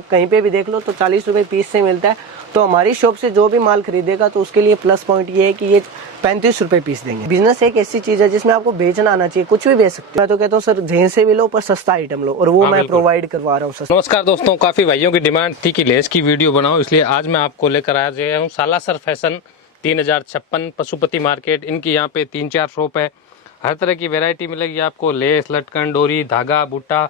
कहीं पे भी देख लो तो 40 रुपए पीस से मिलता है। तो हमारी शॉप से जो भी माल खरीदेगा तो उसके लिए प्लस पॉइंट ये है कि ये 35 रुपए पीस देंगे। बिजनेस एक ऐसी चीज है जिसमें आपको बेचना आना चाहिए, कुछ भी बेच सकते हो। मैं तो कहता हूँ सर जहीं से भी लो पर सस्ता आइटम लो, और वो मैं प्रोवाइड करवा रहा हूँ। नमस्कार दोस्तों, काफी भाइयों की डिमांड थी कि लेस की वीडियो बनाओ, इसलिए आज मैं आपको लेकर आ गया हूँ सालासर फैशन 3056 पशुपति मार्केट। इनकी यहाँ पे 3-4 शॉप है। हर तरह की वैरायटी मिलेगी आपको। लेस, लटकन, डोरी, धागा, बूटा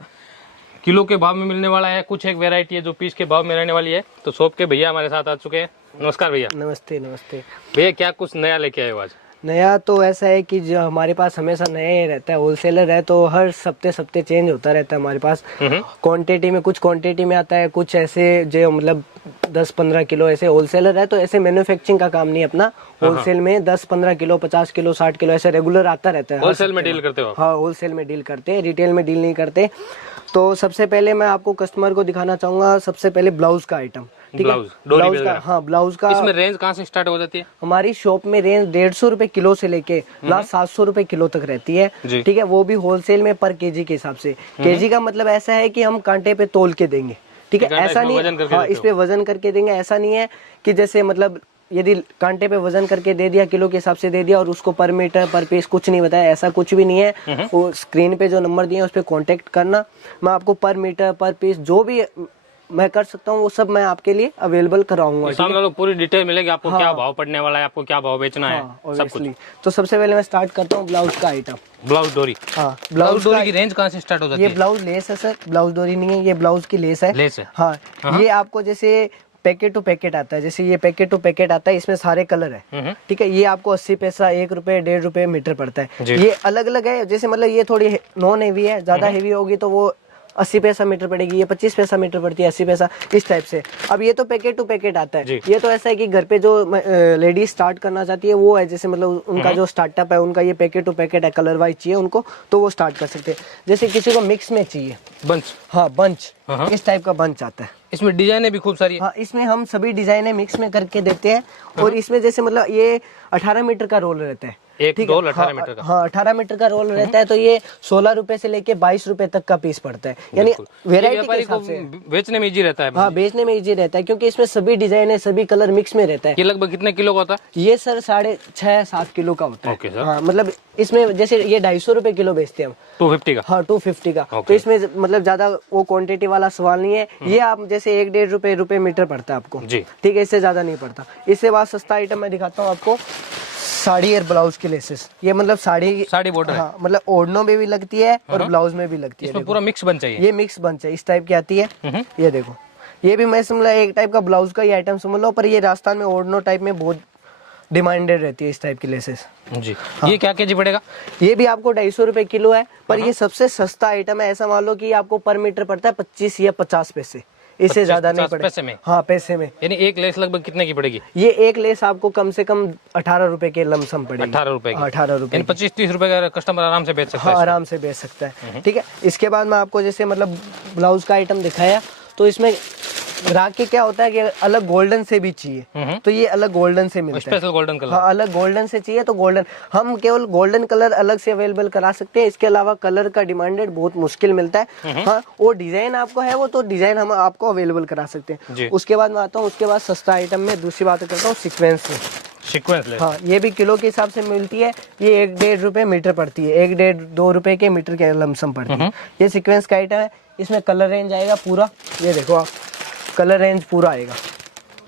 किलो के भाव में मिलने वाला है। कुछ एक वैरायटी है जो पीस के भाव में रहने वाली है। तो शॉप के भैया हमारे साथ आ चुके हैं। नमस्कार भैया। नमस्ते नमस्ते भैया, क्या कुछ नया लेके आए हो आज? नया तो ऐसा है कि जो हमारे पास हमेशा नया ही रहता है। होलसेलर है तो हर सप्ते चेंज होता रहता है हमारे पास। क्वांटिटी में कुछ क्वांटिटी में आता है, कुछ ऐसे जो मतलब 10-15 किलो ऐसे। होलसेलर है तो ऐसे मैन्युफैक्चरिंग का काम नहीं अपना। होलसेल में 10-15 किलो, 50 किलो, 60 किलो ऐसे रेगुलर आता रहता है। होलसेल में डील करते हो? हाँ, होलसेल में डील करते हैं, रिटेल में डील नहीं करते। तो सबसे पहले मैं आपको कस्टमर को दिखाना चाहूंगा सबसे पहले ब्लाउज का आइटम। ठीक है, ब्लाउज का। हाँ, ब्लाउज का। इसमें रेंज कहाँ से स्टार्ट हो जाती है? हमारी शॉप में रेंज 150 रुपए किलो से लेके लास्ट 700 रुपए किलो तक रहती है। ठीक है, वो भी होलसेल में पर केजी के हिसाब से। केजी का मतलब ऐसा है कि हम कांटे पे तोल के देंगे। ठीक है, ऐसा नहीं। हाँ, इस पे वजन करके देंगे। ऐसा नहीं है कि जैसे मतलब यदि कांटे पे वजन करके दे दिया, किलो के हिसाब से दे दिया और उसको पर मीटर पर पीस कुछ नहीं बताया, ऐसा कुछ भी नहीं है। वो स्क्रीन पे जो नंबर दिए उस पे कांटेक्ट करना, मैं आपको पर मीटर पर पीस जो भी मैं कर सकता हूँ वो सब मैं आपके लिए अवेलेबल कराऊंगा। सामने लोग पूरी डिटेल मिलेगी आपको। हाँ। क्या भाव पड़ने वाला है, आपको क्या भाव बेचना है, सब कुछ। तो सबसे पहले मैं स्टार्ट करता हूँ ब्लाउज का आइटम। ब्लाउज डोरी। हाँ, ब्लाउज डोरी की रेंज कहाँ से स्टार्ट हो जाती है? ये ब्लाउज लेस है सर, ब्लाउज डोरी नहीं है, ये ब्लाउज की लेस है। लेस है। हाँ, ये आपको जैसे पैकेट टू पैकेट आता है। जैसे ये पैकेट टू पैकेट आता है, इसमें सारे कलर है। ठीक है, ये आपको 80 पैसा, 1 रुपए, 1.5 रुपए मीटर पड़ता है। ये अलग अलग है। जैसे मतलब ये थोड़ी नॉन हेवी है, ज्यादा हेवी होगी तो वो 80 पैसा मीटर पड़ेगी, ये 25 पैसा मीटर पड़ती है, 80 पैसा, इस टाइप से। अब ये तो पैकेट टू पैकेट आता है। ये तो ऐसा है कि घर पे जो लेडीज स्टार्ट करना चाहती है वो है, जैसे मतलब उनका जो स्टार्टअप है उनका ये पैकेट टू पैकेट है, कलर वाइज चाहिए उनको तो वो स्टार्ट कर सकते हैं। जैसे किसी को मिक्स में चाहिए बंच, हाँ बंच, इस टाइप का बंच आता है। इसमें डिजाइने भी खूब सारी है। हाँ, इसमें हम सभी डिजाइने मिक्स में करके देते हैं। और इसमें जैसे मतलब ये 18 मीटर का रोल रहता है। एक रोल 18 मीटर का। हाँ, 18 मीटर का रोल रहता है। तो ये 16 रुपए से लेके 22 रुपए तक का पीस पड़ता है। यानी वेरायटी के हिसाब से बेचने में इजी रहता है। हाँ, बेचने में इजी रहता है क्योंकि इसमें सभी डिजाइन है, सभी कलर मिक्स में रहता है। ये लगभग कितने किलो का होता है? ये सर 6.5-7 किलो का होता है। Okay sir. हाँ, मतलब इसमें जैसे ये 250 रुपए किलो बेचते हैं हम। 250 का? हाँ, 250 का। तो इसमें मतलब ज्यादा वो क्वांटिटी वाला सवाल नहीं है। ये आप जैसे 1-1.5 रुपए मीटर पड़ता है आपको। ठीक है, इससे ज्यादा नहीं पड़ता। इससे बाद सस्ता आइटम मैं दिखाता हूँ आपको, साड़ी और ब्लाउज की लेसेस। ये मतलब साड़ी बॉर्डर। हाँ, मतलब ओढ़नों में भी लगती है और ब्लाउज में भी लगती है। इसमें पूरा मिक्स बन चाहिए। ये मिक्स बन चाहिए, इस टाइप की आती है। ये देखो, ये भी मैं समझ एक टाइप का ब्लाउज का ही आइटम समझ लो, पर ये राजस्थान में ओढ़नों टाइप में बहुत डिमांडेड रहती है इस टाइप की लेसेस जी। हाँ। ये क्या केजी पड़ेगा? ये भी आपको 250 रुपए किलो है, पर ये सबसे सस्ता आइटम है। ऐसा मान लो कि आपको पर मीटर पड़ता है 25 या 50 पैसे, इससे ज्यादा नहीं पड़ेगा। पैसे में? हाँ, पैसे में। यानी एक लेस लगभग कितने की पड़ेगी? ये एक लेस आपको कम से कम 18 रुपए के लमसम पड़ेगी। 18 रुपए? 18 रुपए। 25-30 रुपए का कस्टमर आराम से बेच सकता है। हाँ, आराम से बेच सकता है। ठीक है, इसके बाद मैं आपको जैसे मतलब ब्लाउज का आइटम दिखाया, तो इसमें ग्राहक के क्या होता है कि अलग गोल्डन से भी चाहिए तो ये अलग गोल्डन से मिलता है। Special golden colour. हाँ, अलग गोल्डन से चाहिए तो गोल्डन, हम केवल गोल्डन कलर अलग से अवेलेबल करा सकते हैं। इसके अलावा कलर का डिमांडेड बहुत मुश्किल मिलता है। हाँ, वो डिजाइन आपको है, वो तो डिजाइन हम आपको अवेलेबल करा सकते हैं। उसके बाद मैं आता हूँ, उसके बाद सस्ता आइटम में दूसरी बात करता हूँ, सीक्वेंस में। Sequence less. हाँ, ये भी किलो के हिसाब से मिलती है। ये 1-1.5 रुपए मीटर पड़ती है, 1-1.5-2 रुपए के मीटर के लमसम पड़ती है। ये सीक्वेंस का आइटम है। इसमें कलर रेंज आएगा पूरा, ये देखो आप, कलर रेंज पूरा आएगा।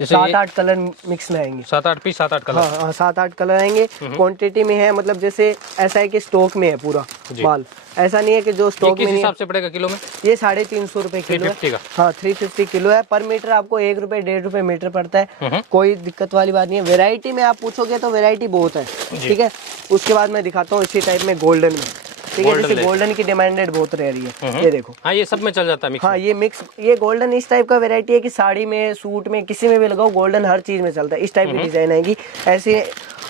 7-8 कलर मिक्स में आएंगे। 7-8 पीस, 7-8 कलर। हाँ, 7-8 कलर आएंगे। क्वांटिटी में है, मतलब जैसे ऐसा है कि स्टॉक में है पूरा माल। ऐसा नहीं है कि जो स्टॉक में। किस हिसाब से पड़ेगा किलो में? ये 350 रुपए किलो है। हाँ, 350 किलो है। पर मीटर आपको 1 रुपए 1.5 रुपए मीटर पड़ता है। कोई दिक्कत वाली बात नहीं है। वेरायटी में आप पूछोगे तो वेरायटी बहुत है। ठीक है, उसके बाद मैं दिखाता हूँ इसी टाइप में गोल्डन में। ठीक है, जैसे गोल्डन की डिमांडेड बहुत रह रही है। ये देखो। हाँ, ये सब में चल जाता है मिक्स। हाँ, ये मिक्स, ये गोल्डन इस टाइप का वैरायटी है कि साड़ी में, सूट में, किसी में भी लगाओ, गोल्डन हर चीज में चलता है। इस टाइप की डिजाइन आएगी। ऐसे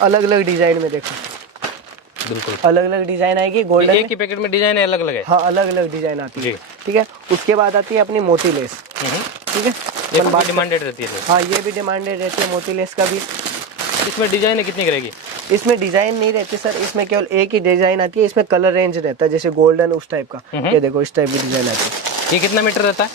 अलग अलग डिजाइन में देखो, बिल्कुल अलग अलग डिजाइन आएगी। गोल्डन एक ही पैकेट में डिजाइन अलग अलग है। हाँ, अलग अलग डिजाइन आती है। ठीक है, उसके बाद आती है अपनी मोती लेस। ठीक है, डिमांडेड रहती है। हाँ, ये भी डिमांडेड रहती है मोती लेस का भी। इसमें डिजाइन कितनी करेगी? इसमें डिजाइन नहीं रहती सर, इसमें केवल एक ही डिजाइन आती है। इसमें कलर रेंज रहता है, जैसे गोल्डन उस टाइप का। ये देखो, इस टाइप की डिजाइन आती है। ये कितना मीटर रहता है?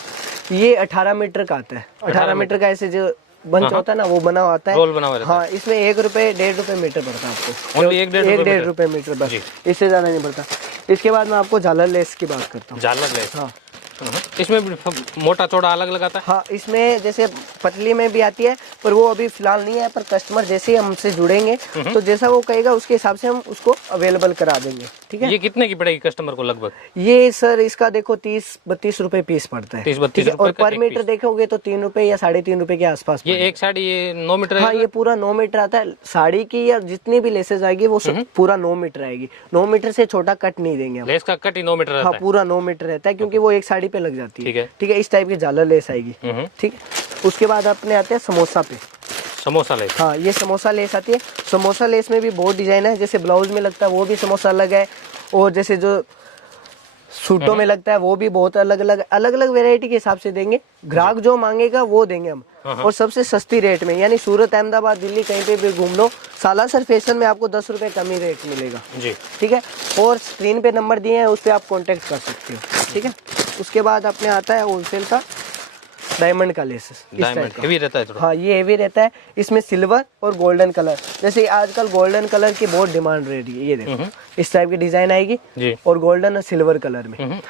ये 18 मीटर का आता है। 18 मीटर का ऐसे जो बंच होता है ना, वो बना हुआ आता है, रोल बना हुआ रहता है। हाँ, इसमें 1 रुपए 1.5 रुपए मीटर पड़ता है आपको। Only 1-1.5 रुपए मीटर, बस, इससे ज्यादा नहीं पड़ता। इसके बाद मैं आपको झालर लेस की बात करता हूँ। झालर लेस, हाँ, इसमें भी मोटा चौड़ा अलग अलग आता है। हाँ, इसमें जैसे पतली में भी आती है, पर वो अभी फिलहाल नहीं है, पर कस्टमर जैसे ही हमसे जुड़ेंगे तो जैसा वो कहेगा उसके हिसाब से हम उसको अवेलेबल करा देंगे। ठीक है, ये कितने की पड़ेगी कस्टमर को लगभग? ये सर इसका देखो 30-32 रुपए पीस पड़ता है। 30-32 ठीक है, और रुपए का पर एक मीटर पीस। देखोगे तो 3 रुपए या 3.5 रुपए के आसपास ये एक साड़ी ये 9 मीटर हाँ, है? ये पूरा 9 मीटर आता है। साड़ी की या जितनी भी लेसेस आएगी वो सब पूरा 9 मीटर आएगी। 9 मीटर से छोटा कट नहीं देंगे हम। लेस का कट ही 9 मीटर रहता हाँ, है। पूरा 9 मीटर रहता है, क्योंकि वो एक साड़ी पे लग जाती ठीक है। ठीक है, इस टाइप की झालर लेस आएगी। ठीक है, उसके बाद अपने आते हैं समोसा पे। समोसा लेस, हाँ, ये समोसा लेस आती है। समोसा लेस में भी बहुत डिजाइन है, जैसे ब्लाउज में लगता है वो भी समोसा अलग है, और जैसे जो सूटों में लगता है वो भी बहुत अलग अलग वेरायटी के हिसाब से देंगे। ग्राहक जो मांगेगा वो देंगे हम, और सबसे सस्ती रेट में। यानी सूरत, अहमदाबाद, दिल्ली कहीं पे भी घूम लो, सालासर फैशन में आपको 10 रुपए कम ही रेट मिलेगा जी। ठीक है, और स्क्रीन पे नंबर दिए हैं, उस पर आप कांटेक्ट कर सकते हो। ठीक है, उसके बाद अपने आता है होलसेल का डायमंड का लेसेस। डायमंड हेवी रहता है थोड़ा। हाँ, ये हेवी रहता है। इसमें सिल्वर और गोल्डन कलर, जैसे आजकल गोल्डन कलर की बहुत डिमांड रह रही है। ये देखो इस टाइप की डिजाइन आएगी जी। और गोल्डन और सिल्वर कलर में।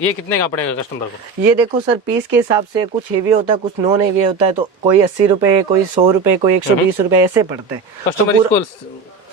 ये कितने का पड़ेगा कस्टमर को? ये देखो सर, पीस के हिसाब से कुछ हेवी होता है, कुछ नॉन हेवी होता है, तो कोई 80 रुपए, कोई 100 रुपए, कोई 120 रुपए ऐसे पड़ते हैं। कस्टमर इसको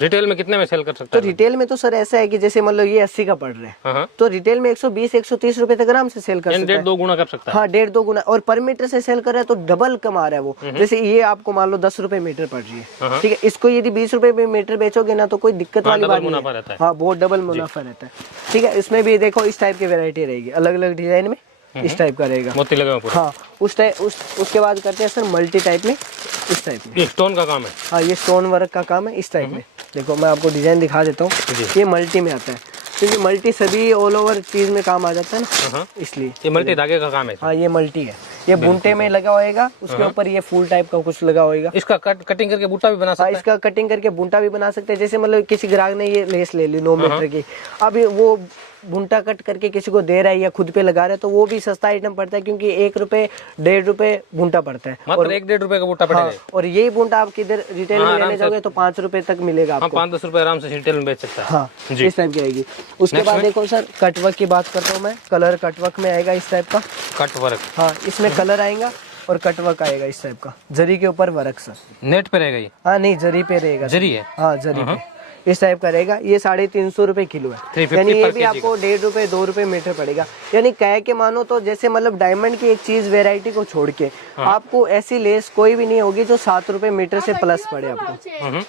रिटेल में कितने में सेल कर सकता तो है? रिटेल में तो सर ऐसा है कि जैसे मतलब ये 80 का पड़ रहा है, हाँ, तो रिटेल में 120-130 रुपए तक आराम से सेल कर सकता है। 1.5-2 गुना कर सकता है। हाँ, 1.5-2 गुना। और पर मीटर से सेल कर रहा है तो डबल कमा रहा है वो। जैसे ये आपको मान लो 10 रुपए मीटर पड़ रही है, ठीक है, इसको यदि 20 रुपए में मीटर बेचोगे ना तो कोई दिक्कत वाली बात नहीं है। हाँ, बहुत डबल मुनाफा रहता है। ठीक है, इसमें भी देखो इस टाइप की वेरायटी रहेगी, अलग अलग डिजाइन में इस टाइप का रहेगा, मोती लगा पूरा। हाँ, उसके बाद करते हैं सर मल्टी टाइप में, इस टाइप में। ये स्टोन का काम है? हाँ, ये स्टोन वर्क का काम है। इस टाइप में देखो, मैं आपको डिजाइन दिखा देता हूँ। ये मल्टी में आता है, क्योंकि मल्टी सभी ऑल ओवर चीज में काम आ जाता है ना, इसलिए। ये मल्टी धागे का काम है? हाँ, ये मल्टी है। ये बूंटे में लगा होएगा, उसके ऊपर ये फूल टाइप का कुछ लगा होएगा। इसका कटिंग करके बूटा भी बना सकते हाँ, हैं? इसका कटिंग करके बूंटा भी बना सकते हैं। जैसे मतलब किसी ग्राहक ने ये लेस ले ली 9 मीटर की, अब वो बूंटा कट करके किसी को दे रहा है या खुद पे लगा रहा है, तो वो भी सस्ता आइटम पड़ता है, क्योंकि 1 रुपए 1.5 रुपए बूंटा पड़ता है। मात्र 1-1.5 रुपए का बूटा पड़ेगा। और यही बूंटा आप किधर रिटेल में लेने जाओगे तो 5 रुपए तक मिलेगा आपको। 5-10 रुपए आराम से रिटेल में बेच सकता है। हाँ, जी। इस टाइप की आएगी। उसके बाद देखो सर, कटवर्क की बात करता हूँ मैं। कलर कटवर्क में आएगा इस टाइप का कट वर्क? हाँ, इसमें कलर आएगा और कटवर्क आएगा इस टाइप का, जरी के ऊपर वर्क सर। नेट पे रहेगा ये? हाँ, नहीं, जरी पे रहेगा। जरी है? हाँ, जरी पे इस टाइप का रहेगा। ये 350 रुपए किलो है, 350 यानी ये पर भी kg आपको 1.5 रुपए 2 रुपए मीटर पड़ेगा। यानी कह के मानो तो जैसे मतलब डायमंड की एक चीज वेरायटी को छोड़ के आपको ऐसी लेस कोई भी नहीं होगी जो 7 रुपए मीटर से प्लस पड़े आपको।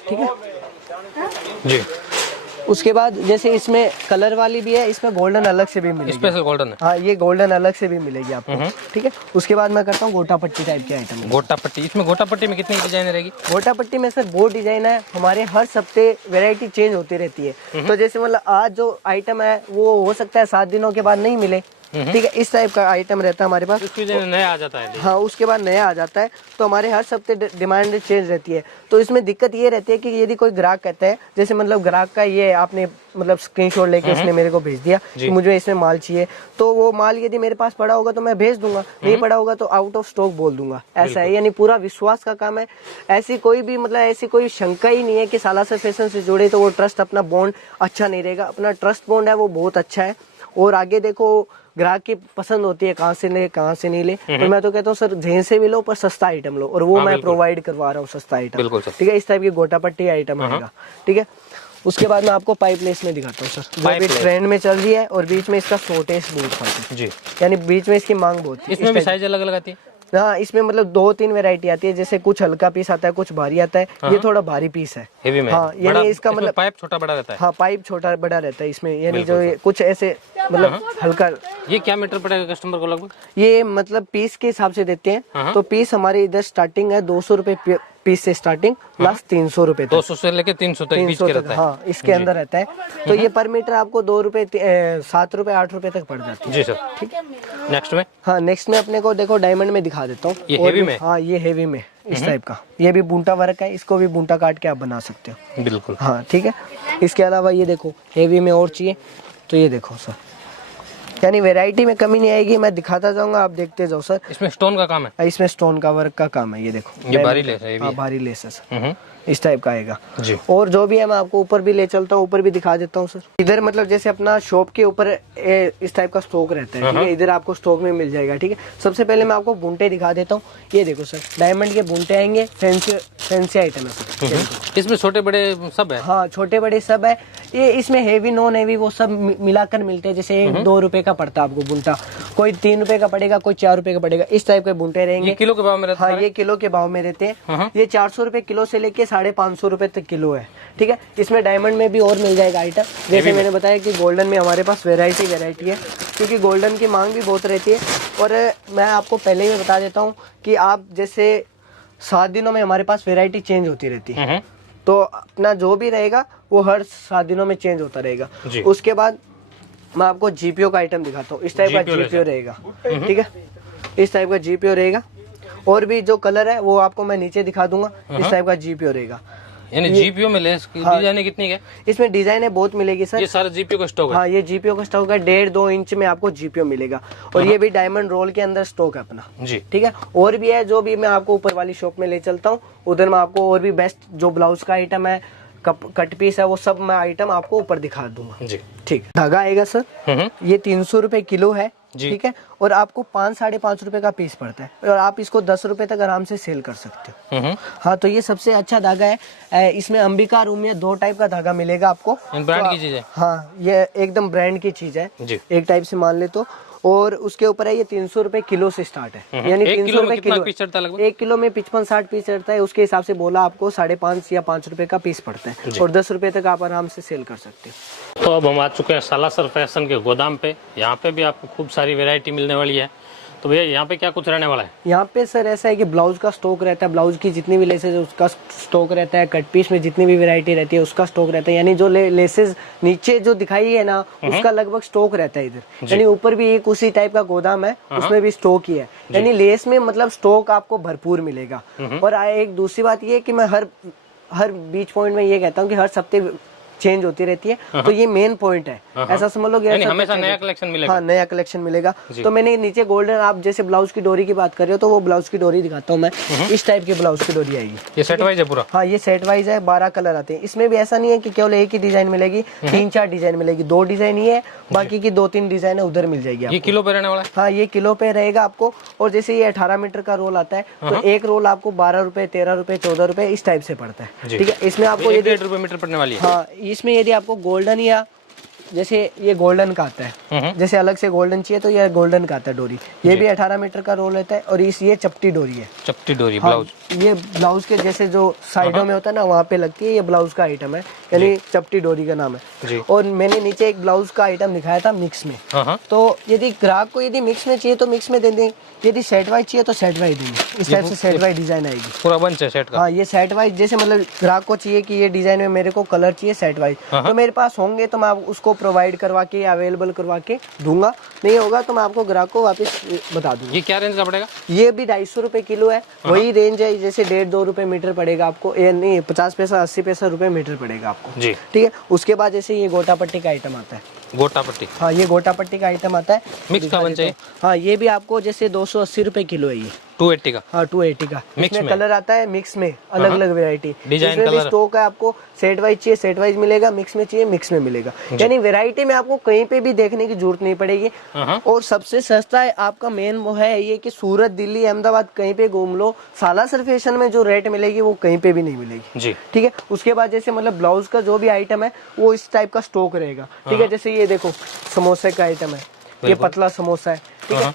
ठीक है जी। उसके बाद जैसे इसमें कलर वाली भी है, इसमें गोल्डन अलग से भी मिलेगी। स्पेशल गोल्डन है? हाँ, ये गोल्डन अलग से भी मिलेगी आपको। ठीक है, उसके बाद मैं करता हूँ गोटा पट्टी टाइप के आइटम। गोटा पट्टी, इसमें गोटा पट्टी में कितनी डिजाइन रहेगी? गोटा पट्टी में सर बहुत डिजाइन है हमारे, हर हफ्ते वैरायटी चेंज होती रहती है। तो जैसे मतलब आज जो आइटम है वो हो सकता है 7 दिनों के बाद नहीं मिले। ठीक है, इस टाइप का आइटम रहता है हमारे पास। नया आ जाता है? हाँ, उसके बाद नया आ जाता है, तो हमारे हर हफ्ते डिमांड चेंज रहती है। तो इसमें दिक्कत ये रहती है कि यदि कोई ग्राहक कहता है, जैसे मतलब ग्राहक का ये आपने मतलब स्क्रीनशॉट लेके उसने मेरे को भेज दिया कि मुझे इसमें माल चाहिए, तो वो माल यदि मेरे पास पड़ा होगा तो मैं भेज दूंगा, नहीं पड़ा होगा तो आउट ऑफ स्टॉक बोल दूंगा। ऐसा है, यानी पूरा विश्वास का काम है। ऐसी कोई भी मतलब ऐसी कोई शंका ही नहीं है कि सालासर फैशन से जुड़े तो वो ट्रस्ट, अपना बॉन्ड अच्छा नहीं रहेगा। अपना ट्रस्ट बॉन्ड है वो बहुत अच्छा है। और आगे देखो, ग्राहक की पसंद होती है कहाँ से ले कहाँ से नहीं ले, तो मैं तो कहता हूँ सर जहीं से भी लो पर सस्ता आइटम लो, और वो मैं प्रोवाइड करवा रहा हूँ सस्ता आइटम। ठीक है, इस टाइप की गोटा पट्टी आइटम आएगा। ठीक है, उसके बाद मैं आपको पाइप लेस में दिखाता हूँ सर, जो भी ट्रेंड में चल रही है, और बीच में इसका शॉर्टेज बहुत खाती है जी, यानी बीच में इसकी मांग बहुत है। इसमें भी साइज अलग अलग आती है? हाँ, इसमें मतलब 2-3 वैरायटी आती है, जैसे कुछ हल्का पीस आता है, कुछ भारी आता है। ये थोड़ा भारी पीस है, हेवी में। हाँ, यानी इसका मतलब पाइप छोटा बड़ा रहता है? हाँ, पाइप छोटा बड़ा रहता है इसमें, यानी जो कुछ ऐसे मतलब हल्का। ये क्या मीटर पड़ेगा कस्टमर को लगभग? ये मतलब पीस के हिसाब से देते हैं, तो पीस हमारे इधर स्टार्टिंग है 200 रुपए पीस से स्टार्टिंग, प्लस 300 रुपए तक। 200 से लेके 300 तक बीच के रहता है? हाँ, इसके अंदर रहता है। तो ये पर मीटर आपको 2 रुपए 7 रुपए 8 रुपए तक पड़ जाती है जी सर। ठीक है, नेक्स्ट में? हाँ, नेक्स्ट में अपने को देखो डायमंड में दिखा देता हूँ। ये हेवी में? हाँ, ये हेवी में इस टाइप का, ये भी बूंटा वर्क है, इसको भी बूंटा काट के आप बना सकते हो। बिल्कुल। हाँ, ठीक है। इसके अलावा ये देखो हेवी में और चाहिए तो ये देखो सर, यानी वैरायटी में कमी नहीं आएगी, मैं दिखाता जाऊंगा, आप देखते जाओ सर। इसमें स्टोन का काम है, इसमें स्टोन का वर्क का काम है, ये देखो ये भारी लेस है, ये भी हाँ है। भारी लेस है सर, इस टाइप का आएगा जी। और जो भी है मैं आपको ऊपर भी ले चलता हूँ, ऊपर भी दिखा देता हूँ सर। इधर मतलब जैसे अपना शॉप के ऊपर इस टाइप का स्टॉक रहता है, ठीक है, इधर आपको स्टॉक में मिल जाएगा, ठीक है। सबसे पहले मैं आपको बूंटे दिखा देता हूँ, ये देखो सर, डायमंड के बूंटे आएंगे, फैंसी आइटम है सर। इसमें छोटे बड़े सब है, हाँ छोटे बड़े सब है, ये इसमें हेवी नॉन हेवी वो सब मिलाकर मिलते हैं। जैसे 2 रुपए का पड़ता है आपको बूंटा, कोई 3 रुपए का पड़ेगा, कोई 4 रुपए का पड़ेगा, इस टाइप के बूंटे रहेंगे। ये किलो के भाव में रहता है? हाँ ये किलो के भाव में रहते हैं। ये 400 रुपए किलो से लेके 550 रुपए तक किलो है, ठीक है। इसमें डायमंड में भी और मिल जाएगा आइटम, जैसे मैंने बताया कि गोल्डन में हमारे पास वैरायटी है, क्योंकि गोल्डन की मांग भी बहुत रहती है। और मैं आपको पहले ही बता देता हूँ कि आप जैसे 7 दिनों में हमारे पास वैरायटी चेंज होती रहती है, तो अपना जो भी रहेगा वो हर 7 दिनों में चेंज होता रहेगा। उसके बाद मैं आपको जीपीओ का आइटम दिखाता हूँ, इस टाइप का जीपीओ रहेगा, ठीक है, इस टाइप का जीपीओ रहेगा। और भी जो कलर है वो आपको मैं नीचे दिखा दूंगा, इस टाइप का जीपीओ रहेगा। यानी जीपीओ में लेस की डिजाइन कितनी है? इसमें डिजाइने बहुत मिलेगी सर। ये सारा जीपीओ का स्टॉक है? हाँ ये जीपीओ का स्टॉक है, 1.5-2 इंच में आपको जीपीओ मिलेगा। और ये भी डायमंड रोल के अंदर स्टॉक है अपना जी, ठीक है। और भी है, जो भी मैं आपको ऊपर वाली शॉप में ले चलता हूँ, उधर मैं आपको और भी बेस्ट जो ब्लाउज का आइटम है, कट पीस है, वो सब मैं आइटम आपको ऊपर दिखा दूंगा जी। ठीक, धागा आएगा सर, ये 300 रुपए किलो है, ठीक है। और आपको 5-5.5 रुपए का पीस पड़ता है, और आप इसको 10 रुपए तक आराम से सेल कर सकते हो। हाँ तो ये सबसे अच्छा धागा है। इसमें अंबिका रूम में 2 टाइप का धागा मिलेगा आपको, ब्रांड की चीज है। हाँ ये एकदम ब्रांड की चीज है, एक टाइप से मान ले तो। और उसके ऊपर है ये 300 रुपए किलो से स्टार्ट है, यानी 300 रुपए किलो। 1 किलो में 55-60 पीस चढ़ता है, उसके हिसाब से बोला आपको 5.5 या 5 रुपए का पीस पड़ता है, और 10 रुपए तक आप आराम से सेल कर सकते हो। तो अब हम आ चुके हैं सालासर फैशन के गोदाम पे। यहाँ पे भी आपको खूब सारी वैरायटी मिलने वाली है। तो भैया यहाँ पे क्या कुछ रहने वाला है? यहाँ पे सर ऐसा है कि ब्लाउज का स्टॉक रहता है, ब्लाउज की जितनी भी लेसेस है उसका स्टॉक रहता है, कट पीस में जितनी भी वैरायटी रहती है उसका स्टॉक रहता है। यानी जो लेसेस नीचे जो दिखाई है ना, उसका लगभग स्टॉक रहता है इधर। यानी ऊपर भी एक उसी टाइप का गोदाम है, उसमें भी स्टॉक ही है। यानी लेस में मतलब स्टॉक आपको भरपूर मिलेगा। और एक दूसरी बात ये कि मैं हर बीच पॉइंट में ये कहता हूँ कि हर हफ्ते चेंज होती रहती है, तो ये मेन पॉइंट है, ऐसा समझ लो। हमेशा नया कलेक्शन मिलेगा। हाँ नया कलेक्शन मिलेगा। तो मैंने नीचे गोल्डन, आप जैसे ब्लाउज की डोरी की बात कर रहे हो, तो वो ब्लाउज की डोरी दिखाता हूँ मैं। इस टाइप की ब्लाउज की डोरी आएगी, ये सेट वाइज है पूरा? हाँ ये सेट वाइज है, 12 कलर आते हैं। इसमें भी ऐसा नहीं है कि केवल एक ही डिजाइन मिलेगी, 3-4 डिजाइन मिलेगी। 2 डिजाइन ही है, बाकी की 2-3 डिजाइन है उधर मिल जाएगी। ये किलो पे रहने वाला है? हाँ ये किलो पे रहेगा आपको। और जैसे ये 18 मीटर का रोल आता है, तो एक रोल आपको 12 रुपए, 13 रुपए, 14 रुपए इस टाइप से पड़ता है, ठीक है। इसमें आपको 1.5 रुपए मीटर पड़ने वाली है। हाँ इसमें यदि आपको गोल्डन या जैसे ये गोल्डन का आता है, जैसे अलग से गोल्डन चाहिए तो ये गोल्डन का आता है डोरी। ये भी 18 मीटर का रोल रहता है। और ये चपटी डोरी है, चपटी डोरी हाँ, ब्लाउज। ये ब्लाउज के जैसे जो साइडों में होता है ना, वहाँ पे लगती है, ये ब्लाउज का आइटम है, यानी चपटी डोरी का नाम है। और मैंने नीचे एक ब्लाउज का आइटम दिखाया था मिक्स में, तो यदि ग्राहक को यदि मिक्स में चाहिए तो मिक्स में दे दें, यदि सेट वाइज चाहिए तो सेट वाइज देंगे। इस टाइप से सेट वाइज डिजाइन आएगी, पूरा बंच है सेट का। हाँ ये सेट वाइज, जैसे मतलब ग्राहक को चाहिए कि ये डिजाइन में मेरे को कलर चाहिए सेट वाइज, तो मेरे पास होंगे तो मैं उसको प्रोवाइड करवा के अवेलेबल करवा के दूंगा। नहीं होगा तो मैं आपको ग्राहक को वापस बता दूंगा। ये क्या रेंज का पड़ेगा? ये भी 250 रुपए किलो है, वही रेंज है जैसे 1.5-2 रुपए मीटर पड़ेगा आपको, नहीं 50 पैसा 80 पैसा रुपए मीटर पड़ेगा आपको जी, ठीक है। उसके बाद जैसे ये गोटा पट्टी का आइटम आता है, गोटा पट्टी, हाँ ये गोटा पट्टी का आइटम आता है, मिक्स का बन चाहिए। हाँ ये भी आपको जैसे 280 रुपए किलो है, ये 280 का। हाँ 280 का। मिक्स में कलर आता है, मिक्स में अलग अलग वेरायटी डिजाइन कलर स्टॉक है। आपको सेट वाइज चाहिए सेट वाइज मिलेगा, मिक्स में चाहिए मिक्स में मिलेगा। यानी वेरायटी में आपको कहीं पे भी देखने की जरूरत नहीं पड़ेगी। और सबसे सस्ता है आपका मेन वो है ये कि सूरत, दिल्ली, अहमदाबाद कहीं पे घूम लो, सालासर फैशन में जो रेट मिलेगी वो कहीं पे भी नहीं मिलेगी जी, ठीक है। उसके बाद जैसे मतलब ब्लाउज का जो भी आइटम है वो इस टाइप का स्टॉक रहेगा, ठीक है। जैसे ये देखो समोसे का आइटम है, ये पतला समोसा है, ठीक है।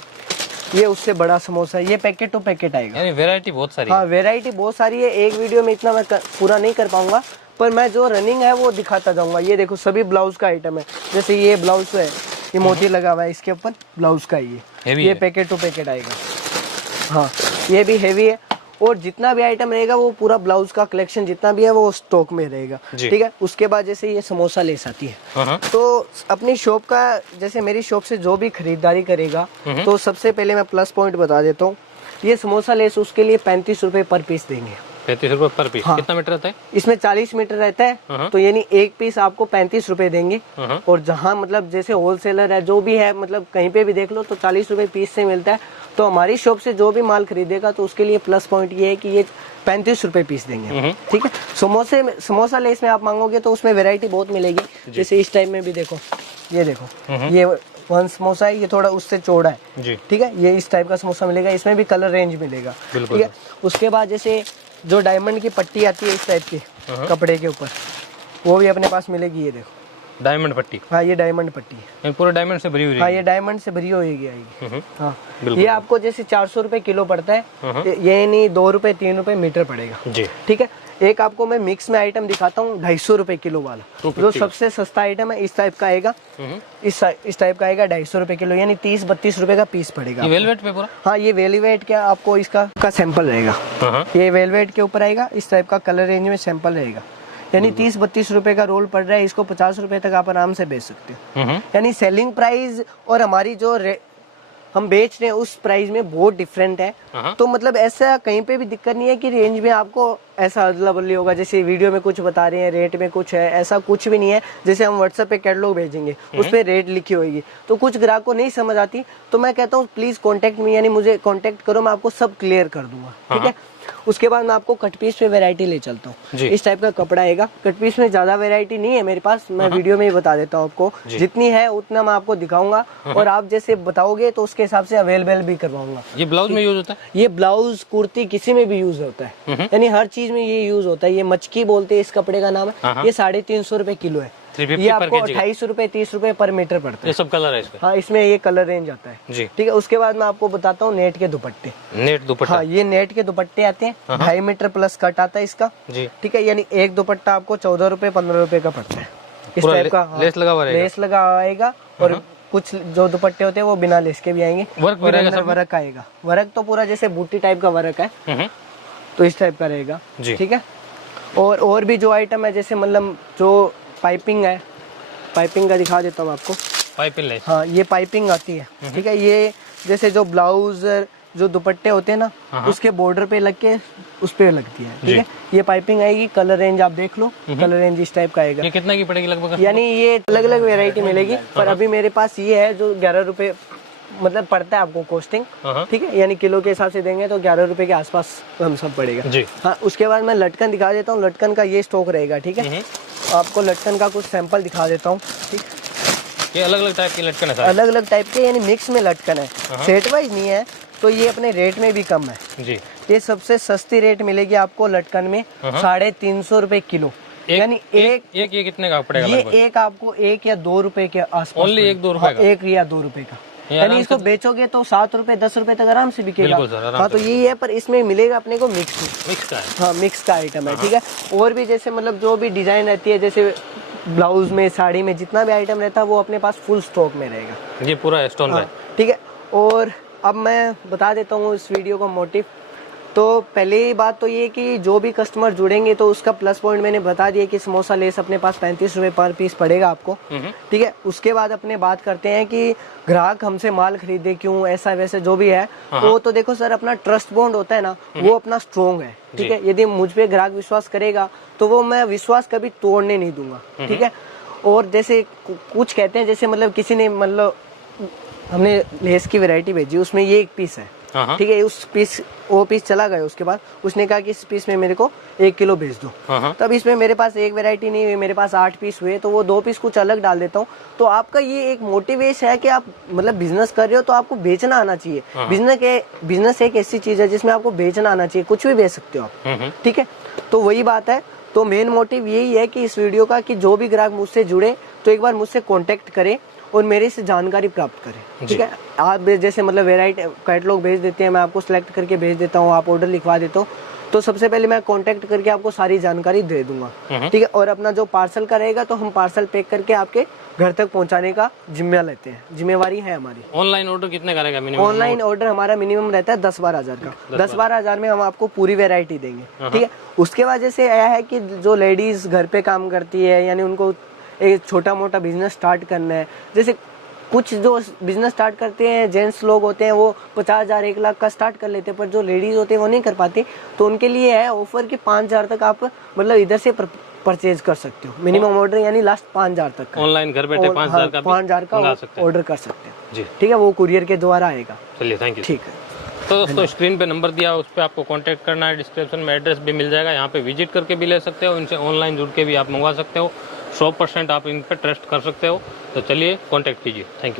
ये उससे बड़ा समोसा है, ये पैकेट टू पैकेट आएगा। यानी वैरायटी बहुत सारी हाँ वैरायटी बहुत सारी है। एक वीडियो में इतना मैं पूरा नहीं कर पाऊंगा, पर मैं जो रनिंग है वो दिखाता जाऊंगा। ये देखो सभी ब्लाउज का आइटम है, जैसे ये ब्लाउज है, ये मोती लगा हुआ है इसके ऊपर, ब्लाउज का ये पैकेट टू पैकेट आएगा। हाँ ये भी हेवी है। और जितना भी आइटम रहेगा वो पूरा ब्लाउज का कलेक्शन जितना भी है वो स्टॉक में रहेगा, ठीक है। उसके बाद जैसे ये समोसा लेस आती है, तो अपनी शॉप का, जैसे मेरी शॉप से जो भी खरीदारी करेगा, तो सबसे पहले मैं प्लस पॉइंट बता देता हूँ, ये समोसा लेस उसके लिए 35 रुपए पर पीस देंगे। 35 रुपए पर पीस। हाँ। कितना मीटर रहता है इसमें? 40 मीटर रहता है, तो यानी एक पीस आपको 35 रुपए देंगे। और जहाँ मतलब जैसे होलसेलर है जो भी है, मतलब कहीं पे भी देख लो तो 40 रुपए पीस से मिलता है। तो हमारी शॉप से जो भी माल खरीदेगा तो उसके लिए प्लस पॉइंट ये है कि ये 35 रुपए पीस देंगे। ठीक है। समोसा लेस में आप मांगोगे तो उसमें वेरायटी बहुत मिलेगी। जैसे इस टाइप में भी देखो, ये देखो, ये वन समोसा है, ये थोड़ा उससे चौड़ा है जी। ठीक है, ये इस टाइप का समोसा मिलेगा, इसमें भी कलर रेंज मिलेगा। ठीक है। उसके बाद जैसे जो डायमंड की पट्टी आती है इस टाइप की कपड़े के ऊपर, वो भी अपने पास मिलेगी। ये देखो डायमंड पट्टी। हाँ, ये डायमंड पट्टी है, पूरे डायमंड से भरी हुई। हाँ, ये डायमंड से भरी होगी आएगी। हाँ, ये आपको जैसे 400 रुपए किलो पड़ता है, ये नहीं 2 रुपए 3 रुपए मीटर पड़ेगा जी। ठीक है। एक आपको मैं मिक्स में आइटम दिखाता हूँ 250 रुपए किलो वाला, जो सबसे सस्ता आइटम है। इस टाइप का आएगा, इस टाइप का आएगा 250 रुपए किलो, यानी 30-32 रुपए का पीस पड़ेगा। वेलवेट पे पूरा? हाँ, ये वेलवेट क्या आपको इसका सैंपल रहेगा। ये वेलवेट के ऊपर आएगा, इस टाइप का कलर रेंज में सैंपल रहेगा, यानी 30-32 रुपए का रोल पड़ रहा है। इसको 50 रुपए तक आप आराम से बेच सकते हो। यानी सेलिंग प्राइस और हमारी जो हम बेच रहे हैं उस प्राइस में बहुत डिफरेंट है। तो मतलब ऐसा कहीं पे भी दिक्कत नहीं है कि रेंज में आपको ऐसा अदला बदली होगा, जैसे वीडियो में कुछ बता रहे हैं रेट में कुछ है, ऐसा कुछ भी नहीं है। जैसे हम व्हाट्सएप पे कैटलॉग भेजेंगे, उस पे रेट लिखी होगी, तो कुछ ग्राहक को नहीं समझ आती, तो मैं कहता हूँ प्लीज कॉन्टेक्ट मी, यानी मुझे कॉन्टेक्ट करो, मैं आपको सब क्लियर कर दूंगा। ठीक है। उसके बाद मैं आपको कट पीस पे वैरायटी ले चलता हूँ। इस टाइप का कपड़ा आएगा। कट पीस में ज्यादा वैरायटी नहीं है मेरे पास, मैं वीडियो में ही बता देता हूँ आपको, जितनी है उतना मैं आपको दिखाऊंगा, और आप जैसे बताओगे तो उसके हिसाब से अवेलेबल भी करवाऊंगा। ये ब्लाउज में यूज होता है? ये ब्लाउज कुर्ती किसी में भी यूज होता है, यानी हर चीज में ये यूज होता है। ये मचकी बोलते हैं इस कपड़े का नाम है। ये 350 रुपए किलो है। ये आपको 28 रुपए 30 रुपए पर मीटर पड़ता है। ये सब कलर है इसमें? हाँ, इसमें ये कलर रेंज आता है जी। ठीक है। उसके बाद मैं आपको बताता हूँ नेट के दुपट्टे। नेट दुपट्टा? हाँ, ये नेट के दुपट्टे आते हैं, 2.5 मीटर प्लस कट आता है इसका जी। ठीक है। यानी एक दुपट्टा आपको 14 रुपए 15 रुपए का पड़ता है। इस टाइप का लेस लगा हुआ रहेगा? लेस लगा आएगा, और कुछ जो दुपट्टे होते हैं वो बिना लेस के भी आएंगे। वर्क आएगा, वर्क तो पूरा जैसे बूटी टाइप का वर्क है, तो इस टाइप का रहेगा। ठीक है। और भी जो आइटम है, जैसे मतलब जो पाइपिंग है, पाइपिंग का दिखा देता हूँ आपको। Piping less? हाँ, ये पाइपिंग आती है। ठीक है। ये जैसे जो ब्लाउज जो दुपट्टे होते हैं ना, उसके बॉर्डर पे लग के उस पे लगती है। ठीक है। ये पाइपिंग आएगी, कलर रेंज आप देख लो, कलर रेंज इस टाइप का आएगा। ये कितना की पड़ेगी लगभग? यानी ये अलग अलग वेरायटी मिलेगी, पर अभी मेरे पास ये है जो 11 रुपए मतलब पड़ता है आपको कॉस्टिंग। ठीक है। यानी किलो के हिसाब से देंगे तो 11 रुपए के आसपास हम सब पड़ेगा जी। हाँ, उसके बाद मैं लटकन दिखा देता हूँ। लटकन का ये स्टॉक रहेगा। ठीक है। आपको लटकन का कुछ सैंपल दिखा देता हूँ। ठीक, ये अलग अलग टाइप की लटकन है? अलग अलग टाइप के, यानी मिक्स में लटकन है, सेट वाइज नहीं है, तो ये अपने रेट में भी कम है जी। ये सबसे सस्ती रेट मिलेगी आपको लटकन में 350 रुपए किलो। यानी एक ये कितने का पड़ेगा? ये एक आपको 1 या 2 रुपए के आसपास। ओनली 1-2 रुपए का? 1 या 2 रुपए का। यानी इसको बेचोगे तो 7 रुपए 10 रुपए तक आराम से बिकेगा। हाँ, तो यही है, पर इसमें मिलेगा अपने को मिक्स का। हाँ, मिक्स का आइटम है। ठीक है। और भी जैसे मतलब जो भी डिजाइन रहती है, जैसे ब्लाउज में, साड़ी में, जितना भी आइटम रहता है वो अपने पास फुल स्टॉक में रहेगा। ये पूरा स्टोन में? ठीक है। और अब मैं बता देता हूँ इस वीडियो का मोटिव। तो पहली बात तो ये कि जो भी कस्टमर जुड़ेंगे तो उसका प्लस पॉइंट मैंने बता दिया कि समोसा लेस अपने पास 35 रुपए पर पीस पड़ेगा आपको। ठीक है। उसके बाद अपने बात करते हैं कि ग्राहक हमसे माल खरीदे क्यों, ऐसा वैसे जो भी है, तो देखो सर, अपना ट्रस्ट बॉन्ड होता है ना, वो अपना स्ट्रॉन्ग है। ठीक है। यदि मुझ पे ग्राहक विश्वास करेगा तो वो मैं विश्वास कभी तोड़ने नहीं दूंगा। ठीक है। और जैसे कुछ कहते हैं, जैसे मतलब किसी ने मतलब हमने लेस की वैरायटी भेजी, उसमें ये एक पीस है। ठीक है। वो पीस चला गया, उसके बाद उसने कहा कि इस पीस में मेरे को 1 किलो भेज दो। तब इसमें मेरे पास एक वैरायटी नहीं हुई, मेरे पास 8 पीस हुए, तो वो 2 पीस कुछ अलग डाल देता हूँ। तो आपका ये एक मोटिवेशन है कि आप मतलब बिजनेस कर रहे हो तो आपको बेचना आना चाहिए। बिजनेस एक ऐसी चीज है जिसमें आपको बेचना आना चाहिए, कुछ भी बेच सकते हो आप। ठीक है। तो वही बात है। तो मेन मोटिव यही है कि इस वीडियो का कि जो भी ग्राहक मुझसे जुड़े तो एक बार मुझसे कॉन्टेक्ट करे और मेरे से जानकारी प्राप्त करें। ठीक है। आप जैसे मतलब वेराइटी कैटलॉग भेज देते हैं, मैं आपको सिलेक्ट करके भेज देता हूँ, आप ऑर्डर लिखवा देते हो, तो सबसे पहले मैं कांटेक्ट करके आपको सारी जानकारी दे दूंगा। ठीक है। और अपना जो पार्सल का रहेगा तो हम पार्सल पैक करके आपके घर तक पहुंचाने का जिम्मा लेते हैं, जिम्मेवारी है हमारी। ऑनलाइन ऑर्डर कितने का रहेगा मिनिमम? ऑनलाइन ऑर्डर हमारा मिनिमम रहता है 10-12 हजार का। 10-12 हजार में हम आपको पूरी वेरायटी देंगे। ठीक है। उसके बाद जैसे आया है कि जो लेडीज घर पे काम करती है, यानी उनको एक छोटा मोटा बिजनेस स्टार्ट करना है, जैसे कुछ जो बिजनेस स्टार्ट करते हैं जेंट्स लोग होते हैं वो 50,000 1 लाख का स्टार्ट कर लेते हैं, पर जो लेडीज होते हैं वो नहीं कर पाते। तो उनके लिए है ऑफर कि 5,000 तक आप मतलब इधर से परचेज कर सकते हो। मिनिमम ऑर्डर यानी लास्ट 5,000 तक का। ऑनलाइन घर बैठे 5,000 का 5,000 का ऑर्डर कर सकते हैं जी। ठीक है, वो कुरियर के द्वारा आएगा। चलिए थैंक यू। ठीक है। तो दोस्तों स्क्रीन पे नंबर दिया उस पर आपको कांटेक्ट करना है, डिस्क्रिप्शन में एड्रेस भी मिल जाएगा, यहाँ पे विजिट करके भी ले सकते हो, इनसे ऑनलाइन जुड़ के भी आप मंगवा सकते हो। 100% आप इन पर ट्रस्ट कर सकते हो। तो चलिए कांटेक्ट कीजिए। Thank you.